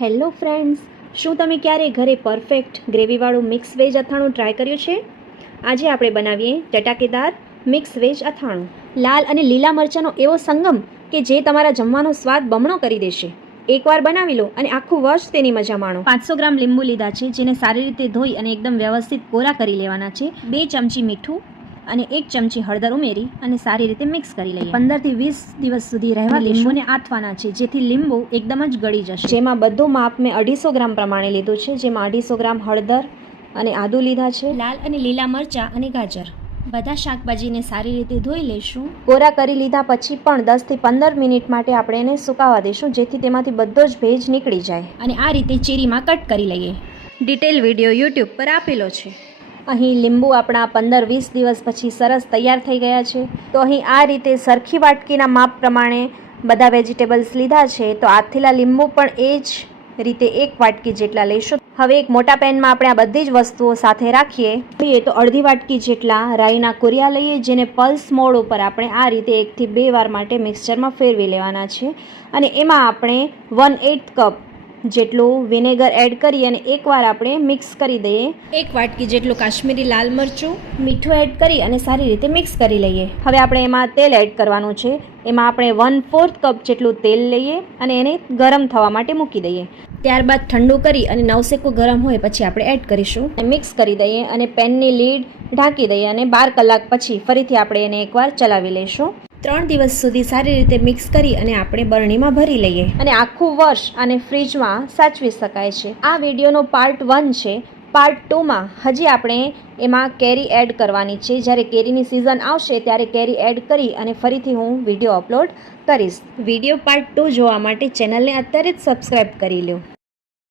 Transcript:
Hello friends, શું તમે ક્યારે ઘરે પરફેક્ટ ગ્રેવીવાળું મિક્સ વેજ અથાણું ટ્રાય કર્યું છે? આજે આપણે બનાવીએ ચટાકેદાર મિક્સ વેજ અથાણું. લાલ અને લીલા મરચાંનો એવો સંગમ કે જે તમારા જમવાનો સ્વાદ બમણો કરી દેશે. એકવાર બનાવી લો અને આખું વર્ષ તેની મજા માણો. 500 ગ્રામ લીંબુ લીધા છે, જેને સારી રીતે ધોઈ અને એકદમ વ્યવસ્થિત કોરા કરી લેવાના છે. 2 ચમચી મીઠું અને 1 ચમચી હળદર ઉમેરી અને સારી રીતે મિક્સ કરી લઈએ. 15 થી 20 દિવસ સુધી રહેવા લીંબુને આથવાના છે, જેથી લીંબુ એકદમ જ ગળી જશે. જેમાં બધું માપ મેં 250 ગ્રામ પ્રમાણે લીધું છે, જેમાં 250 ગ્રામ હળદર અને આદુ લીધા છે. લાલ અને લીલા મરચાં અને ગાજર, બધા શાકભાજીને સારી રીતે ધોઈ લઈશું. કોરા કરી લીધા પછી પણ 10 થી 15 મિનિટ માટે આપણે એને સુકાવા દઈશું, જેથી તેમાંથી બધો જ ભેજ નીકળી જાય. અને આ રીતે ચીરીમાં કટ કરી લઈએ. ડિટેલ વિડીયો યુટ્યુબ પર આપેલો છે. અહીં લીંબુ આપણા 15-20 દિવસ પછી સરસ તૈયાર થઈ ગયા છે. તો અહીં આ રીતે સરખી વાટકીના માપ પ્રમાણે બધા વેજીટેબલ્સ લીધા છે. તો આથેલા લીંબુ પણ એ જ રીતે 1 વાટકી જેટલા લઈશું. હવે એક મોટા પેનમાં આપણે આ બધી જ વસ્તુઓ સાથે રાખીએ. તો અડધી વાટકી જેટલા રાઈના કુરિયા લઈએ, જેને પલ્સ મોડ ઉપર આપણે આ રીતે 1 થી 2 વાર માટે મિક્સચરમાં ફેરવી લેવાના છે. અને એમાં આપણે 1/8 કપ જેટલું વિનેગર એડ કરી અને એકવાર આપણે મિક્સ કરી દઈએ. 1 વાટકી જેટલું કાશ્મીરી લાલ મરચું, મીઠું એડ કરી અને સારી રીતે મિક્સ કરી લઈએ. હવે આપણે એમાં તેલ એડ કરવાનું છે. એમાં આપણે 1/4 કપ જેટલું તેલ લઈએ અને એને ગરમ થવા માટે મૂકી દઈએ. ત્યારબાદ ઠંડુ કરી અને નવસેકું ગરમ હોય પછી આપણે એડ કરીશું. મિક્સ કરી દઈએ અને પેનની લીડ ઢાંકી દઈએ અને 12 કલાક પછી ફરીથી આપણે એને એકવાર ચલાવી લઈશું. 3 દિવસ સુધી સારી રીતે મિક્સ કરી અને આપણે બરણીમાં ભરી લઈએ અને આખું વર્ષ આને ફ્રીજમાં સાચવી શકાય છે. આ વિડીયોનો પાર્ટ 1 છે. પાર્ટ 2માં હજી આપણે એમાં કેરી એડ કરવાની છે. જ્યારે કેરીની સિઝન આવશે ત્યારે કેરી એડ કરી અને ફરીથી હું વિડીયો અપલોડ કરીશ. વિડીયો પાર્ટ 2 જોવા માટે ચેનલને અત્યારે જ સબસ્ક્રાઈબ કરી લો.